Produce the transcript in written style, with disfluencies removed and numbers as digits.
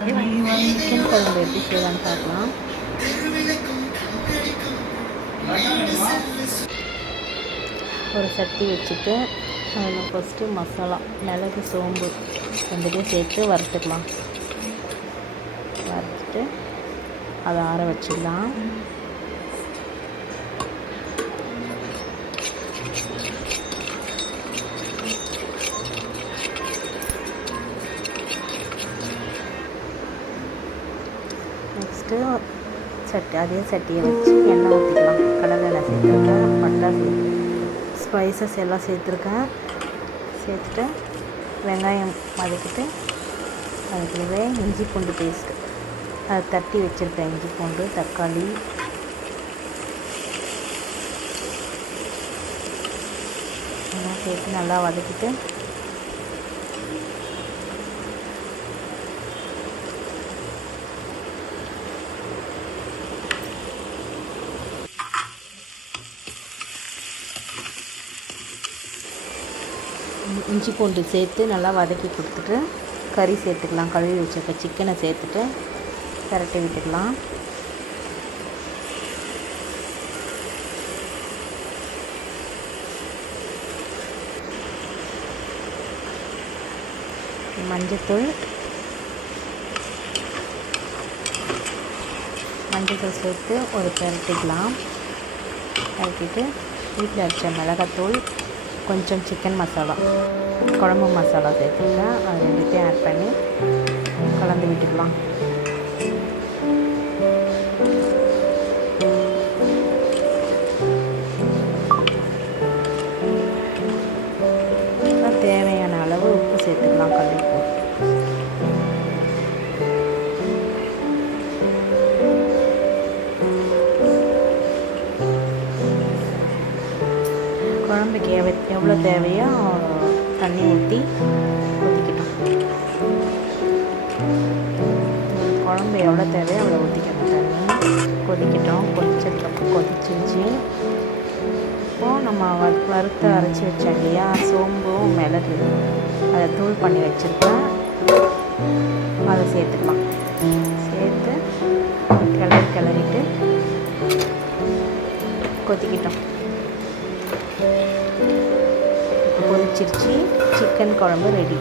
Chicken குழம்பு எப்படி செய்யலான்னு பார்க்கலாம். ஒரு சட்டி வச்சுட்டு அதில் ஃபஸ்ட்டு மசாலா மிளகு சோம்பு ரெண்டுத்தையும் சேர்த்து வறுத்துக்கலாம். வறுத்துட்டு அதை ஆற வச்சிடலாம். நெக்ஸ்ட்டு அதே சட்டியை வச்சு எண்ணெய் ஊற்றிக்கலாம். கடலை எண்ணெய் சேர்த்துருக்கேன், பட்டை ஸ்பைசஸ் எல்லாம் சேர்த்துருக்கேன். சேர்த்துட்டு வெங்காயம் வதக்கிட்டு அதுக்குள்ளவே இஞ்சி பூண்டு பேஸ்ட்டு அதை தட்டி வச்சுருக்கேன். இஞ்சி பூண்டு தக்காளி எல்லாம் சேர்த்து நல்லா வதக்கிட்டு இஞ்சி பூண்டு சேர்த்து நல்லா வதக்கி கொடுத்துட்டு கறி சேர்த்துக்கலாம். கழுவி வச்சுருக்க சிக்கனை சேர்த்துட்டு பரட்டி விட்டுக்கலாம். மஞ்சத்தூள் சேர்த்து ஒரு பரட்டிக்கலாம். பரட்டிட்டு வீட்டில் அரைச்ச மிளகாத்தூள், கொஞ்சம் சிக்கன் மசாலா, குழம்பு மசாலா சேர்த்துக்கலாம். அது ரெண்டுத்தையும் ஆட் பண்ணி கலந்து விட்டுக்கலாம். தேவையான அளவு உப்பு சேர்த்துக்கலாம். கல்லுப்பு குழம்புக்கு எவ்வளோ தேவையோ தண்ணி ஊற்றி கொதிக்கட்டும். குழம்பு எவ்வளோ தேவையோ அவ்வளோ ஊற்றிக்கணும். தண்ணி கொதிக்கட்டும். கொதிச்சதுக்கப்புறம் கொதிச்சிருச்சு. இப்போது நம்ம வறுத்து அரைச்சி வச்சோம் இல்லையா, சோம்பும் மிளகு அதை தூள் பண்ணி வச்சுருக்கேன். அதை சேர்த்துக்கலாம். சேர்த்து கிளறிட்டு கொதிக்கிட்டோம். கொதிச்சிருச்சு. சிக்கன் குழம்பு ரெடி.